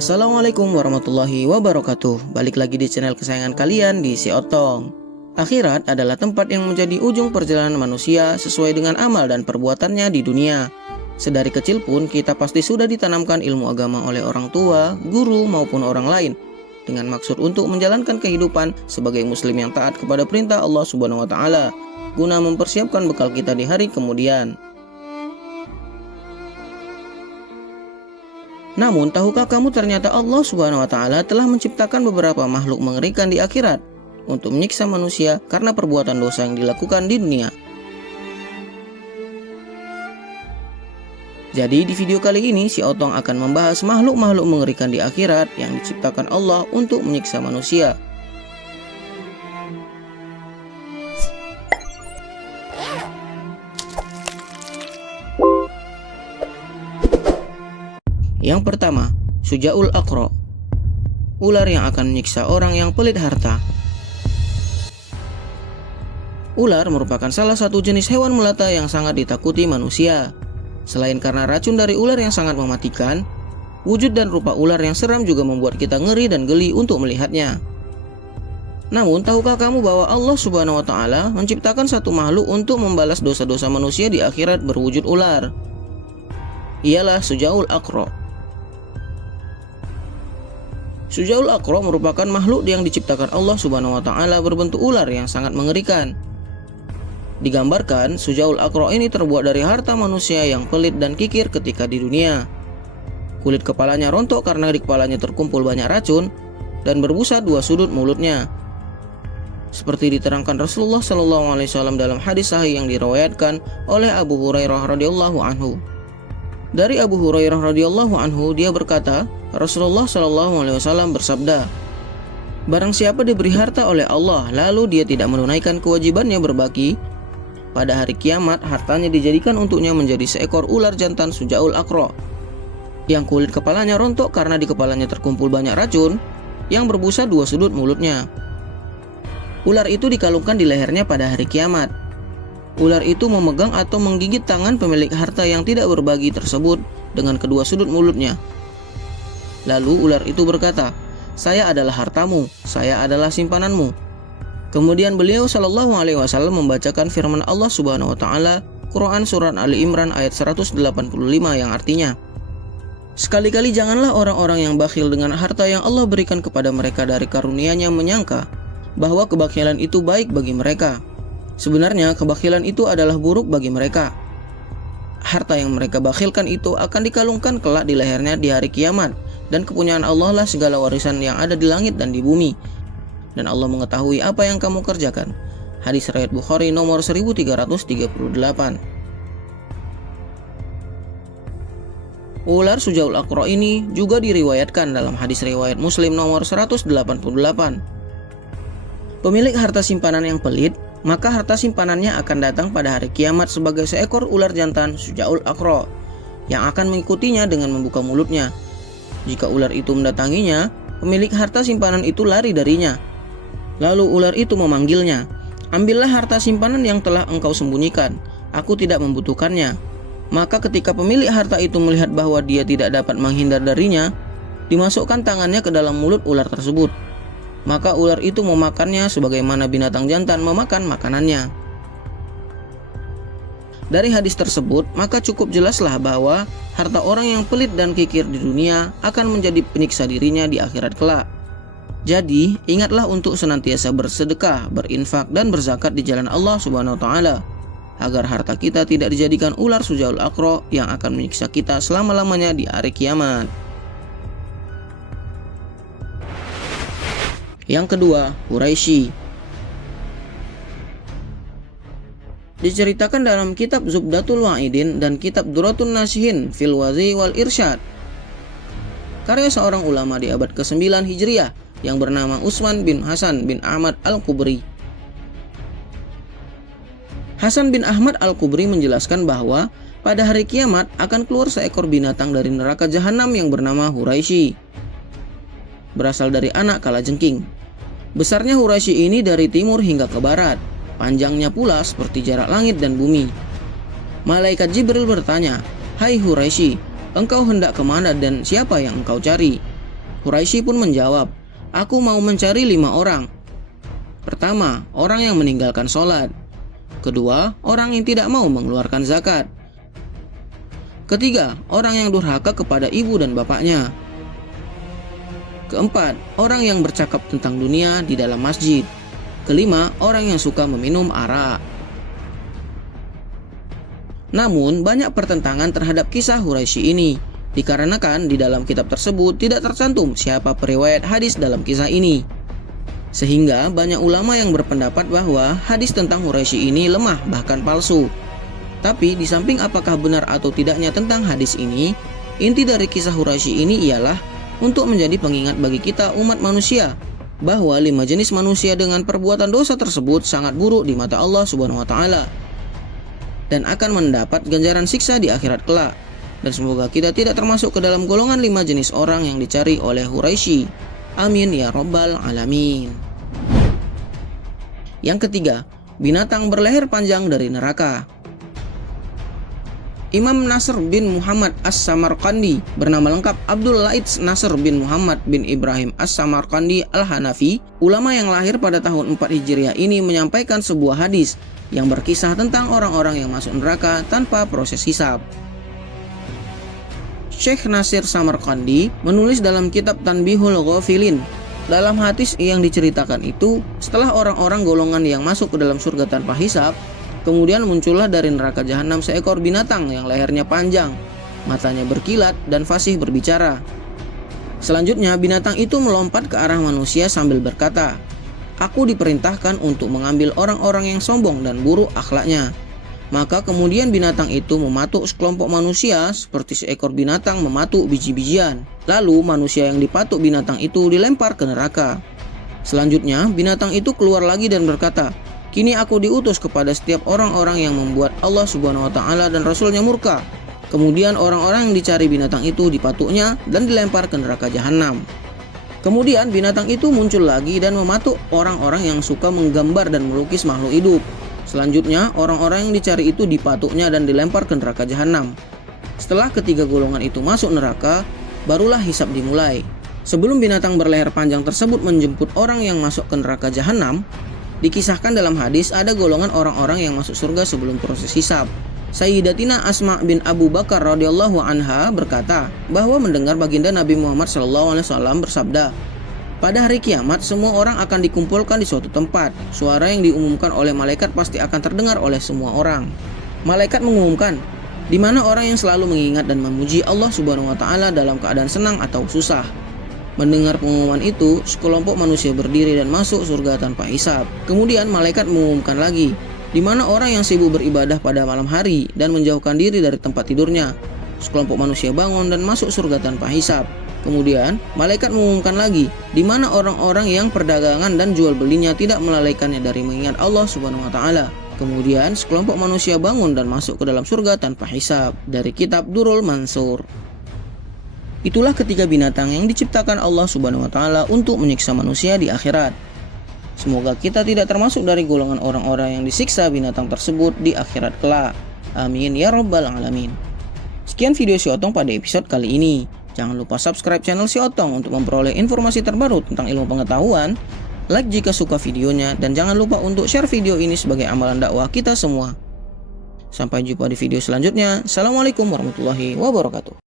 Assalamualaikum warahmatullahi wabarakatuh. Balik lagi di channel kesayangan kalian di Si Otong. Akhirat adalah tempat yang menjadi ujung perjalanan manusia sesuai dengan amal dan perbuatannya di dunia. Sedari kecil pun kita pasti sudah ditanamkan ilmu agama oleh orang tua, guru maupun orang lain dengan maksud untuk menjalankan kehidupan sebagai muslim yang taat kepada perintah Allah Subhanahu wa taala guna mempersiapkan bekal kita di hari kemudian. Namun, tahukah kamu ternyata Allah Subhanahu wa taala telah menciptakan beberapa makhluk mengerikan di akhirat untuk menyiksa manusia karena perbuatan dosa yang dilakukan di dunia. Jadi di video kali ini Si Otong akan membahas makhluk-makhluk mengerikan di akhirat yang diciptakan Allah untuk menyiksa manusia. Yang pertama, Sujaul Aqra, ular yang akan menyiksa orang yang pelit harta. Ular merupakan salah satu jenis hewan melata yang sangat ditakuti manusia. Selain karena racun dari ular yang sangat mematikan, wujud dan rupa ular yang seram juga membuat kita ngeri dan geli untuk melihatnya. Namun, tahukah kamu bahwa Allah Subhanahu wa taala menciptakan satu makhluk untuk membalas dosa-dosa manusia di akhirat berwujud ular? Ialah Sujaul Aqra. Sujaul Aqra merupakan makhluk yang diciptakan Allah Subhanahu wa taala berbentuk ular yang sangat mengerikan. Digambarkan, Sujaul Aqra ini terbuat dari harta manusia yang pelit dan kikir ketika di dunia. Kulit kepalanya rontok karena di kepalanya terkumpul banyak racun dan berbusa dua sudut mulutnya. Seperti diterangkan Rasulullah SAW dalam hadis sahih yang diriwayatkan oleh Abu Hurairah radhiyallahu anhu. Dari Abu Hurairah radhiyallahu anhu, dia berkata, Rasulullah SAW bersabda, "Barang siapa diberi harta oleh Allah lalu dia tidak menunaikan kewajibannya berbagi, pada hari kiamat hartanya dijadikan untuknya menjadi seekor ular jantan Sujaul Aqra yang kulit kepalanya rontok karena di kepalanya terkumpul banyak racun yang berbusa dua sudut mulutnya. Ular itu dikalungkan di lehernya pada hari kiamat. Ular itu memegang atau menggigit tangan pemilik harta yang tidak berbagi tersebut dengan kedua sudut mulutnya. Lalu ular itu berkata, 'Saya adalah hartamu, saya adalah simpananmu.' Kemudian beliau Shallallahu Alaihi Wasallam membacakan firman Allah Subhanahu Wa Taala Quran Surat Ali Imran ayat 185 yang artinya, "Sekali-kali janganlah orang-orang yang bakhil dengan harta yang Allah berikan kepada mereka dari karunia-Nya menyangka bahwa kebakhilan itu baik bagi mereka. Sebenarnya kebakhilan itu adalah buruk bagi mereka. Harta yang mereka bakhilkan itu akan dikalungkan kelak di lehernya di hari kiamat, dan kepunyaan Allah lah segala warisan yang ada di langit dan di bumi. Dan Allah mengetahui apa yang kamu kerjakan." Hadis riwayat Bukhari nomor 1338. Ular Sujaul Aqra ini juga diriwayatkan dalam hadis riwayat Muslim nomor 188. Pemilik harta simpanan yang pelit, maka harta simpanannya akan datang pada hari kiamat sebagai seekor ular jantan Sujaul Aqra yang akan mengikutinya dengan membuka mulutnya. Jika ular itu mendatanginya, pemilik harta simpanan itu lari darinya. Lalu ular itu memanggilnya, "Ambillah harta simpanan yang telah engkau sembunyikan, aku tidak membutuhkannya." Maka ketika pemilik harta itu melihat bahwa dia tidak dapat menghindar darinya, dimasukkan tangannya ke dalam mulut ular tersebut. Maka ular itu memakannya sebagaimana binatang jantan memakan makanannya. Dari hadis tersebut, maka cukup jelaslah bahwa harta orang yang pelit dan kikir di dunia akan menjadi penyiksa dirinya di akhirat kelak. Jadi, ingatlah untuk senantiasa bersedekah, berinfak, dan berzakat di jalan Allah Subhanahu wa taala agar harta kita tidak dijadikan ular Sujaul Aqra yang akan menyiksa kita selama-lamanya di hari kiamat. Yang kedua, Quraisy. Diceritakan dalam kitab Zubdatul Wa'idin dan kitab Duratun Nasihin fil Wazi wal Irsyad, karya seorang ulama di abad ke-9 Hijriah yang bernama Utsman bin Hasan bin Ahmad Al-Kubri. Hasan bin Ahmad Al-Kubri menjelaskan bahwa pada hari kiamat akan keluar seekor binatang dari neraka jahanam yang bernama Quraisy. Berasal dari anak kalajengking. Besarnya Quraisy ini dari timur hingga ke barat, panjangnya pula seperti jarak langit dan bumi. Malaikat Jibril bertanya, "Hai Quraisy, engkau hendak kemana dan siapa yang engkau cari?" Quraisy pun menjawab, "Aku mau mencari 5 orang. Pertama, orang yang meninggalkan sholat. Kedua, orang yang tidak mau mengeluarkan zakat. Ketiga, orang yang durhaka kepada ibu dan bapaknya. Keempat, orang yang bercakap tentang dunia di dalam masjid. Kelima, orang yang suka meminum arak." Namun, banyak pertentangan terhadap kisah Quraisy ini, dikarenakan di dalam kitab tersebut tidak tercantum siapa periwayat hadis dalam kisah ini. Sehingga banyak ulama yang berpendapat bahwa hadis tentang Quraisy ini lemah bahkan palsu. Tapi di samping apakah benar atau tidaknya tentang hadis ini, inti dari kisah Quraisy ini ialah untuk menjadi pengingat bagi kita umat manusia bahwa 5 jenis manusia dengan perbuatan dosa tersebut sangat buruk di mata Allah Subhanahu wa taala dan akan mendapat ganjaran siksa di akhirat kelak. Dan semoga kita tidak termasuk ke dalam golongan 5 jenis orang yang dicari oleh Quraisy. Amin ya rabbal alamin. Yang ketiga, binatang berleher panjang dari neraka. Imam Nasr bin Muhammad As-Samarqandi, bernama lengkap Abdul Laits Nasr bin Muhammad bin Ibrahim As-Samarqandi Al-Hanafi, ulama yang lahir pada tahun 4 Hijriah ini menyampaikan sebuah hadis yang berkisah tentang orang-orang yang masuk neraka tanpa proses hisab. Syekh Nasir Samarqandi menulis dalam kitab Tanbihul Ghafilin. Dalam hadis yang diceritakan itu, setelah orang-orang golongan yang masuk ke dalam surga tanpa hisab, kemudian muncullah dari neraka jahanam seekor binatang yang lehernya panjang, matanya berkilat dan fasih berbicara. Selanjutnya binatang itu melompat ke arah manusia sambil berkata, "Aku diperintahkan untuk mengambil orang-orang yang sombong dan buruk akhlaknya." Maka kemudian binatang itu mematuk sekelompok manusia seperti seekor binatang mematuk biji-bijian. Lalu manusia yang dipatuk binatang itu dilempar ke neraka. Selanjutnya binatang itu keluar lagi dan berkata, "Kini aku diutus kepada setiap orang-orang yang membuat Allah Subhanahu wa taala dan Rasulnya murka." Kemudian orang-orang yang dicari binatang itu dipatuknya dan dilempar ke neraka jahanam. Kemudian binatang itu muncul lagi dan mematuk orang-orang yang suka menggambar dan melukis makhluk hidup. Selanjutnya orang-orang yang dicari itu dipatuknya dan dilempar ke neraka jahanam. Setelah ketiga golongan itu masuk neraka, barulah hisab dimulai. Sebelum binatang berleher panjang tersebut menjemput orang yang masuk ke neraka jahanam, dikisahkan dalam hadis ada golongan orang-orang yang masuk surga sebelum proses hisab. Sayyidatina Asma bin Abu Bakar radhiyallahu anha berkata bahwa mendengar baginda Nabi Muhammad SAW bersabda, "Pada hari kiamat semua orang akan dikumpulkan di suatu tempat. Suara yang diumumkan oleh malaikat pasti akan terdengar oleh semua orang. Malaikat mengumumkan, di mana orang yang selalu mengingat dan memuji Allah Subhanahu wa taala dalam keadaan senang atau susah." Mendengar pengumuman itu, sekelompok manusia berdiri dan masuk surga tanpa hisab. Kemudian malaikat mengumumkan lagi, di mana orang yang sibuk beribadah pada malam hari dan menjauhkan diri dari tempat tidurnya. Sekelompok manusia bangun dan masuk surga tanpa hisab. Kemudian malaikat mengumumkan lagi, di mana orang-orang yang perdagangan dan jual belinya tidak melalaikannya dari mengingat Allah Subhanahu wa taala. Kemudian sekelompok manusia bangun dan masuk ke dalam surga tanpa hisab. Dari kitab Durrul Mansur. Itulah ketiga binatang yang diciptakan Allah Subhanahu wa taala untuk menyiksa manusia di akhirat. Semoga kita tidak termasuk dari golongan orang-orang yang disiksa binatang tersebut di akhirat kelak. Amin ya rabbal alamin. Sekian video Si Otong pada episode kali ini. Jangan lupa subscribe channel Si Otong untuk memperoleh informasi terbaru tentang ilmu pengetahuan. Like jika suka videonya dan jangan lupa untuk share video ini sebagai amalan dakwah kita semua. Sampai jumpa di video selanjutnya. Assalamualaikum warahmatullahi wabarakatuh.